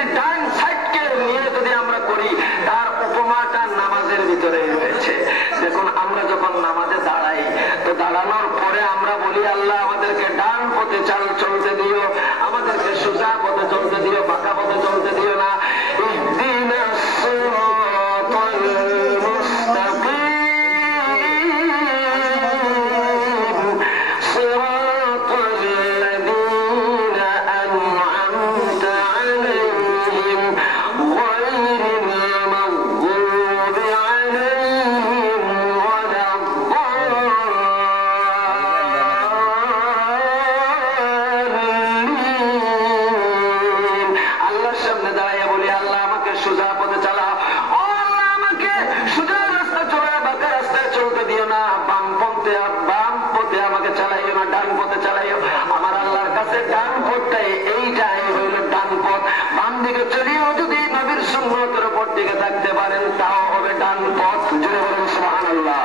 ডান সাইডকে নিয়ে যদি আমরা করি, তার উপমাটা নামাজের ভিতরে রয়েছে। দেখুন, আমরা যখন নামাজে দাঁড়াই, তো দাঁড়ানোর পরে আমরা বলি, আল্লাহ আমাদেরকে ডান পথে চলতে দিও, আমাদেরকে সোজা পথে চলতে দিও, বাঁকা পথে চলতে দিও না। ইহদিনাস সিরাতাল মুস্তাকিম সিরাতাল্লাযীনা আন'আমতা আলাইহিম গায়রিল মাগযুবি আলাইহিম ওয়ালাদ-দাল্লিন। আল্লাহর সামনে দাঁড়িয়ে বলি, আল্লাহ আমাকে সোজা পথে চালাও, ও আল্লাহ আমাকে সোজা রাস্তা চলা, বাঁকা রাস্তায় চলতে দিও না, বাম পথে আমাকে চালাইও না, ডান পথে চালাইও। আমার আল্লাহর কাছে ডান পথটাই, এইটাই হইল ডান পথ। বাম দিকে চলিও যদি নবীর সুন্নতের উপর দিকে থাকতে পারেন, তাও হবে ডান পথ। জুড়ে বলেন সুবহানাল্লাহ।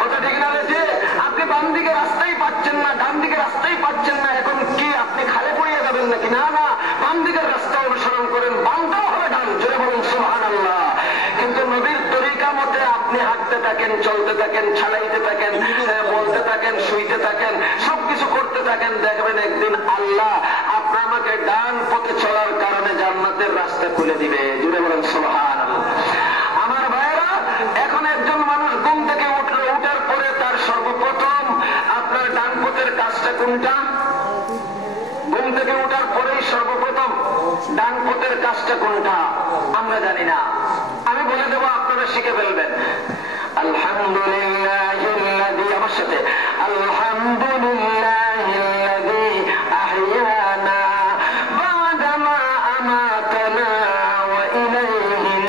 কথা ঠিক না? যে আপনি বাম দিকে রাস্তাই পাচ্ছেন না, ডান দিকে রাস্তাই পাচ্ছেন না, এখন কি আপনি খালে পড়িয়ে যাবেন নাকি? না না, বাম দিকের রাস্তা অনুসরণ করেন, বামটাও হবে ডান। জুড়ে বলেন সুবহানাল্লাহ। কিন্তু নবীর তরিকা মতে আপনি হাঁটতে থাকেন, চলতে থাকেন, চালাইতে থাকেন, বলতে থাকেন, শুইতে থাকেন, সবকিছু করতে থাকেন, দেখবেন একদিন আল্লাহ আপনার আমাকে ডান পথে চলার কারণে জান্নাতের রাস্তা খুলে দিবে। জুড়ে বলেন সুবহানাল্লাহ। আমার ভাইরা, এখন একজন মানুষ ঘুম থেকে উঠলো, উঠার পরে তার সর্বপ্রথম আপনার ডান পথের কাজটা কোনটা? ঘুম থেকে উঠার পরেই সর্বপ্রথম ডান পথের কাজটা কোনটা আমরা জানি না। আমি বলে দেবো, আপনারা শিখে ফেলবেন। আলহামদুলিল্লাহিল্লাযী, আমার সাথে, আলহামদুলিল্লাহিল্লাযী আহইয়ানা বা'দা মা আমাতানা ওয়া ইলাইহিন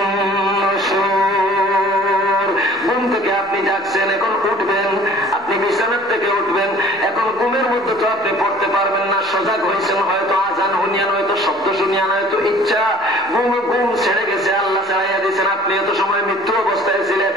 নুশুর। ঘুম থেকে আপনি জাগছেন, এখন উঠবেন, আপনি বিছানার থেকে উঠবেন। এখন ঘুমের মধ্যে তো আপনি পড়তে পারবেন না, সজাগ হয়েছেন, হয়তো আজান শুনিয়া, হয়তো শব্দ শুনিয়া, হয়তো ইচ্ছা ঘুম ছেড়ে গেছে, আল্লাহ ছাড়াইয়া দিয়েছেন। আপনি এত সময় মৃত্যু অবস্থায় ছিলেন,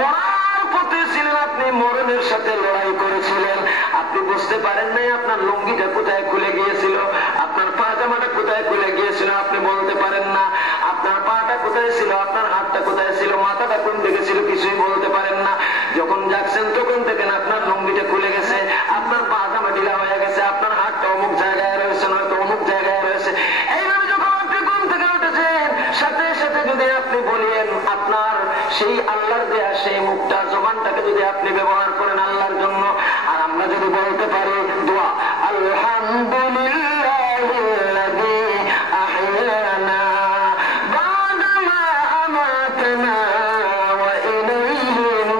মরার পথে ছিলেন, আপনি মরণের সাথে লড়াই করেছিলেন, আপনি বুঝতে পারেন নাই আপনার লুঙ্গিটা কোথায় খুলে গিয়েছিল, আপনার পাজামাটা কোথায় খুলে গিয়েছিল, আপনি বলতে পারেন না। আপনার পাটা কোথায় ছিল, আপনার হাতটা কোথায় ছিল, মাথাটা কোন দিকে ছিল, কিছুই বলতে পারেন না। যখন যাচ্ছেন তখন দেখেন আপনার লুঙ্গিটা খুলে গেছে, আপনার পাজামা ঢিলা হয়ে গেছে, আপনার হাতটা অমুক জায়গায় রয়েছে, নয়তো অমুক জায়গায় রয়েছে। এইভাবে যখন আপনি ঘুম থেকে উঠেছেন, সাথে সাথে যদি আপনি বলেন, আপনার সেই আল্লাহর দেয়া সেই মুখটা, জবানটাকে যদি আপনি ব্যবহার করেন আল্লাহর জন্য, আর আমরা যদি বলতে পারি দোয়া, আলহামদুলিল্লাহিল্লাযী আহইয়ানা বা'দা মা আমাতানা ওয়া ইলাইহিন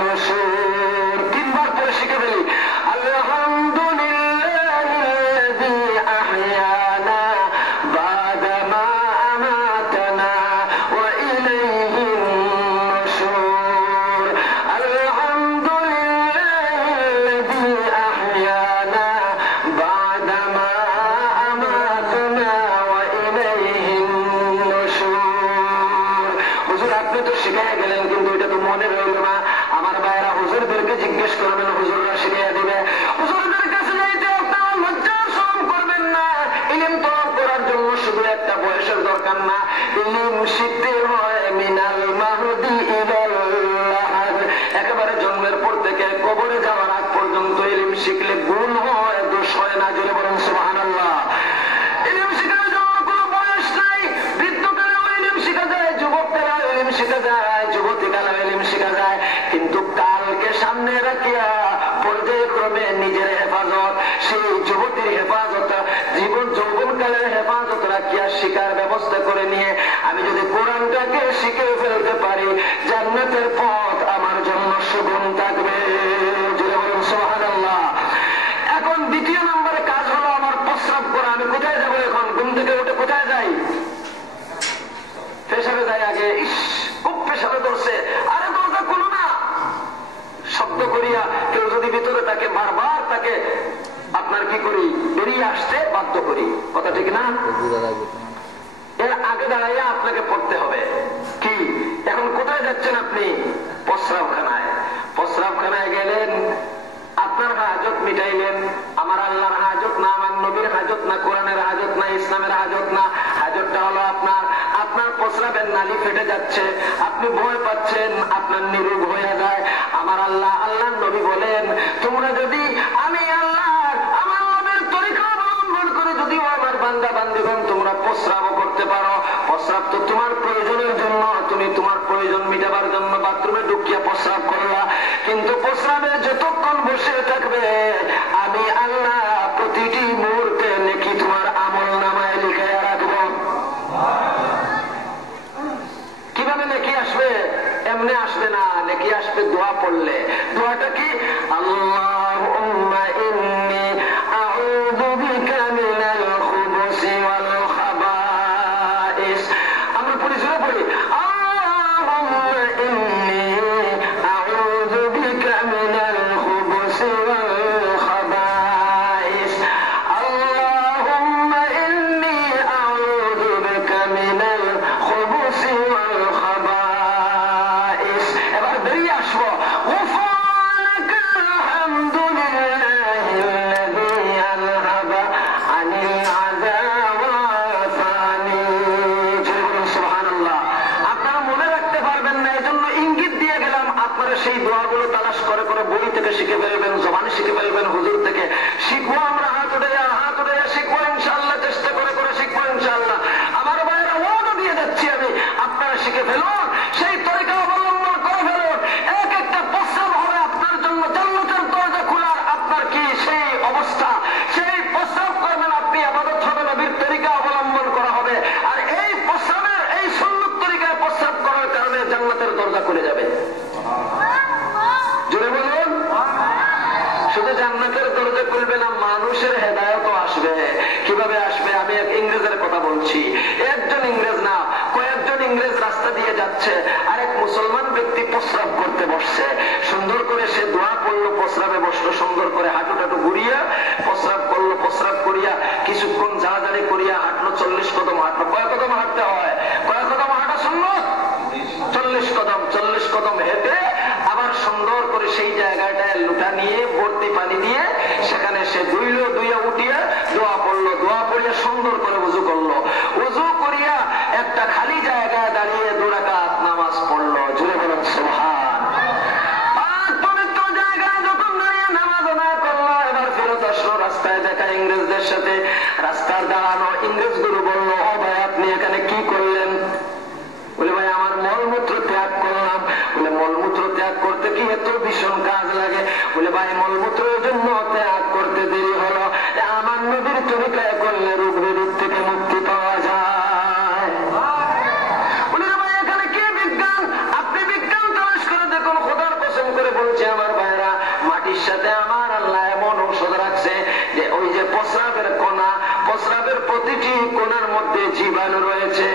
নুশুর। তিনবার পরে শিখে ফেলি, আলহামদুলিল্লাহিল্লাযী আহইয়ানা বা'দা মা আমাতানা ওয়া ইলাইহিন নুশুর। আলহামদুলিল্লাহিল্লাযী আহইয়ানা বা'দা মা আমাতানা ওয়া ইলাইহিন নুশুর। হুজুর, আপনি তো শিখিয়ে গেলেন, কিন্তু এটা তো মনে রইল না। আমার ভাইয়েরা, হুজুরদেরকে জিজ্ঞেস করবেন, হুজুররা শিখিয়ে দিবে। হুজুরদের কাছে যাইতে আপনারা লজ্জার শরম করবেন না। ইলম তলব করার জন্য শুধু একটা বয়সের দরকার না, ইলম শিখতে হয় মিনাল মাহদি ইলাল লাহাদ। একেবারে জন্মের পর থেকে কবরে যাওয়ার আগ পর্যন্ত ইলম শিখলে গুণ হয়, দোষ হয় না। জোরে বলেন সুবহানাল্লাহ। ইলম শেখার জন্য কোনো বয়স নাই। বৃদ্ধকালেও ইলম শেখা যায়, যুবককালেও ইলম শেখা যায়, যুবতীকালেও ইলম শেখা যায়। কিন্তু কালকে সামনে রাখিয়া পর্যায়ক্রমে নিজের হেফাজত, সেই যুবতীর হেফাজত, জীবন যৌবনকালের হেফাজত রাখিয়া শিকার ব্যবস্থা করে নিয়ে আমি যদি কোরআনটাকে শিখে ফেলতে পারি, জান্নাতের পথ আমার জন্য সুগম থাকবে। জুড়ে বলুন সুবহানাল্লাহ। এখন দ্বিতীয় নম্বরে কাজ হলো আমার প্রস্রাব করা। আমি কোথায় যাবো এখন? ঘুম থেকে উঠে কোথায় যাই? পেশাবে যাই আগে। ইস, খুব পেশাবে ধরছে, আরে দরজা খুলো না। শব্দ করিয়া কেউ যদি ভিতরে তাকে বারবার তাকে আপনার কি করি, বেরিয়ে আসতে বাধ্য করি। কথা ঠিক না? এর আগে দাঁড়াইয়া আপনাকে পড়তে হবে কি? এখন কোথায় যাচ্ছেন আপনি? প্রস্রাবখানায়। প্রস্রাবখানায় গেলেন, আপনার হাজত মিটাইলেন। আমার আল্লাহর হাজত না, আমার নবীর হাজত না, কোরআনের হাজত না, ইসলামের হাজত না। হাজতটা হলো আপনার, আপনার প্রস্রাবের নালী ফেটে যাচ্ছে, আপনি ভয় পাচ্ছেন, আপনার নিরোগ হয়ে যায়। আমার আল্লাহ, আল্লাহর নবী বলেন, তোমরা যদি আমি আল্লাহ আমার নবীর তরিকা অবলম্বন করে যদিও আমার বান্দা বান্দীগণ তোমরা প্রস্রাব করতে পারো, প্রস্রাব তো তোমার প্রয়োজনের জন্য, তুমি তোমার প্রয়োজন মিটাবার জন্য বাথরুমে ঢুকিয়া প্রস্রাব করলা, কিন্তু প্রস্রাবে যতক্ষণ বসে থাকবে আমি আল্লাহ প্রতিটি মুহূর্তে নেকি তোমার আমল নামায় লিখে রাখবো। কিভাবে নেকি আসবে? এমনি আসবে না, নেকি আসবে দোয়া পড়লে। দোয়াটা কি? আল্লাহুম্মা ইন্নী আউযু বিকা মিনাল খুবুসি ওয়াল খাবাইস। আমরা পরিচয় পড়ি, আল্লাহুম্মা ইন্নী আউযু বিকা মিনাল খুবুসি ওয়াল খাবাইস। আল্লাহুম্মা ইন্নী আউযু বিকা মিনাল খুবুসি ওয়াল খাবাইস। এবার বেরিয়ে আসবো, সেই দোয়াগুলো তালাশ করে করে বই থেকে শিখে ফেলবেন, জবানে শিখে ফেলবেন, হুজুর থেকে শিখবো। আমরা হাত উঠাইয়া শিখবো ইনশাআল্লাহ, চেষ্টা করে করে শিখবো ইনশাআল্লাহ। আমার ভাইয়েরা ওয়াদা দিয়ে যাচ্ছি আমি, আপনারা শিখে ফেলুন, সেই তরিকা অবলম্বন করে ফেলুন। এক একটা প্রস্রাব হবে আপনার জন্য জান্নাতের দরজা খোলার। আপনার কি সেই অবস্থা? সেই প্রস্রাব করবেন আপনি, ইবাদত হবে, নবীর তরিকা অবলম্বন করা হবে। আর এই প্রস্রাবের, এই সুন্নত তরিকায় প্রস্রাব করার কারণে জান্নাতের দরজা খুলে যাবে। জোরে বলুন। শুধু জান্নাতের দরজা খুলবে না, মানুষের হেদায়েতও আসবে। কিভাবে আসবে? আমি এক ইংরেজের কথা বলছি। একজন ইংরেজ না, কয়েকজন ইংরেজ রাস্তা দিয়ে যাচ্ছে, আর এক মুসলমান ব্যক্তি প্রস্রাব করতে বসছে। সুন্দর করে সে দোয়া পড়লো, প্রস্রাবে বসলো, সুন্দর করে হাঁটু টাটু ঘুরিয়া প্রস্রাব করলো। প্রস্রাব করিয়া কিছুক্ষণ জাড়াজাড়ি করিয়া হাঁটলো, 40 কদম হাঁটলো। কয় কদম হাঁটতে হয়? কয় কদম হাঁটা সুন্নত? 40 কদম। 40 কদম হেঁটে আবার সুন্দর করে সেই জায়গাটায় লুটা নিয়ে ভর্তি পানি দিয়ে সেখানে সে ধুইলো, ধুইয়া উঠিয়া দোয়া পড়লো। দোয়া পড়িয়া সুন্দর করে উযু করলো। উযু করিয়া একটা খালি জায়গায় দাঁড়িয়ে 2 রাকাত নামাজ পড়লো। জুড়ে বলেন সুবহান। আর পবিত্র জায়গায় যখন দাঁড়িয়ে নামাজ আদায় করলো, এবার ফেরত আসলো, রাস্তায় দেখা ইংরেজদের সাথে। রাস্তার দাঁড়ানো ইংরেজ গুরু বললো, ও ভাই আপনি এখানে কি করলেন? বলে ভাই আমার মলমূত্র ত্যাগ করলাম। বলে মলমূত্র ত্যাগ করতে কি এত ভীষণ কাজ লাগে? বলে ভাই মলমূত্রের জন্য ত্যাগ করতে দেরি হলো, আমার নবীর তরিকায় করলে রোগ বিরোধ থেকে মুক্তি পাওয়া যায়। বলে ভাই এখানে কি বিজ্ঞান? আপনি বিজ্ঞান তালাশ করে দেখুন। খোদার কসম করে বলছে আমার ভাইরা, মাটির সাথে আমার আল্লাহ এমন ঔষধ রাখছে যে ওই যে প্রস্রাবের কণা, প্রস্রাবের প্রতিটি কোণার মধ্যে জীবাণু রয়েছে।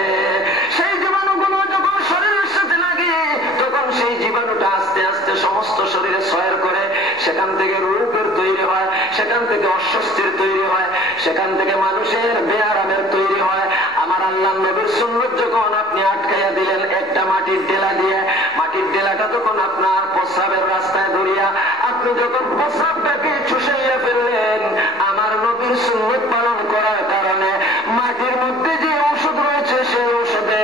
সেই জীবাণুগুলো যখন শরীরের সাথে লাগে তখন সেই জীবাণুটা আস্তে আস্তে সমস্ত শরীরে ছয়ের করে, সেখান থেকে রোগের তৈরি হয়, সেখান থেকে অস্বস্তির তৈরি হয়, সেখান থেকে মানুষের বেআরামের তৈরি হয়। আমার আল্লাহ নবীর সুন্নত যখন আপনি আটকাইয়া দিলেন একটা মাটির ডেলা দিয়ে, মাটির ডেলাটা তখন আপনার প্রস্রাবের রাস্তায় ধরিয়া আপনি যখন প্রস্রাবটাকে চুষাইয়া ফেললেন, আমার নবীর সুন্নত পালন করার কারণে মাটির মধ্যে যে ঔষধ রয়েছে সেই ঔষধে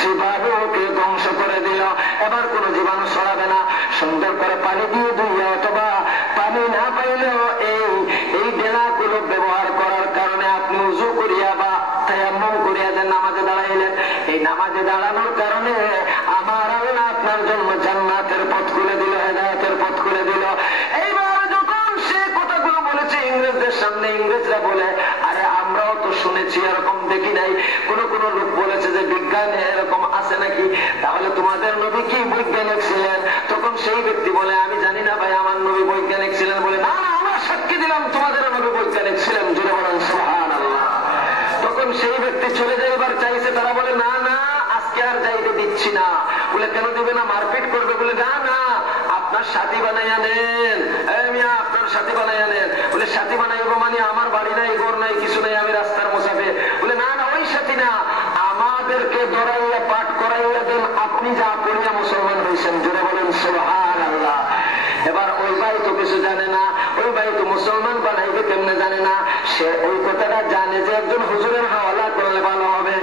জীবাণুকে ধ্বংস করে দিল। এবার কোন জীবাণু ছড়াবে না। সুন্দর করে পানি দিয়ে ধুইয়া, অথবা পানি না পাইলেও এই ডেলাগুলো ব্যবহার করার কারণে আপনি উযু করিয়া বা তায়াম্মুম করিয়া যে নামাজে দাঁড়াইলেন, এই নামাজে দাঁড়ানোর কারণে আমার আল্লাহ আপনার জন্য জান্নাতের পথ খুলে দিল, হেদায়েতের পথ খুলে দিল। এইবার যখন সে কথাগুলো বলেছে ইংরেজদের সামনে, ইংরেজরা বলে, আরে আমরাও তো শুনেছি, এরকম দেখি নাই। কোন কোন লোক বলেছে যে বিজ্ঞান এরকম আছে নাকি, তাহলে তোমাদের নবী কি বৈজ্ঞানিক ছিলেন? তখন সেই ব্যক্তি বলে, আমি জানি না ভাই আমার নবী বৈজ্ঞানিক ছিলেন। বলে না না, আমরা সাক্ষী দিলাম তোমাদের নবী বৈজ্ঞানিক ছিলেন। জুড়ে বলেন সুবহানাল্লাহ। তখন সেই ব্যক্তি চলে যাইবার চাইছে, তারা বলে না না আজকে আর যাইতে দিচ্ছি না। বলে কেন দিবে না? মারপিট করবে। বলে না না, আপনার সাথী বানাইয়া নেন, আপনার সাথী বানাইয়া নেন। বলে সাথী বানাইবো মানে আমার বাড়ি নাই, ঘর নাই, কিছু নাই, আমি রাস্তার মোসাফে। বলে না না, ওই সাথী না, আমাদেরকে ধরাইয়া পাঠ করাইয়া দেন, আপনি যা পড়িয়া মুসলমান হয়েছেন। জোরে বলেন সুবহানাল্লাহ। এবার ওই ভাই তো কিছু জানে না, ওই ভাই তো মুসলমান বানাইবে কেমনে জানে না। সে ওই কথাটা জানে যে একজন হুজুরের হাওয়ালা করলে ভালো হবে।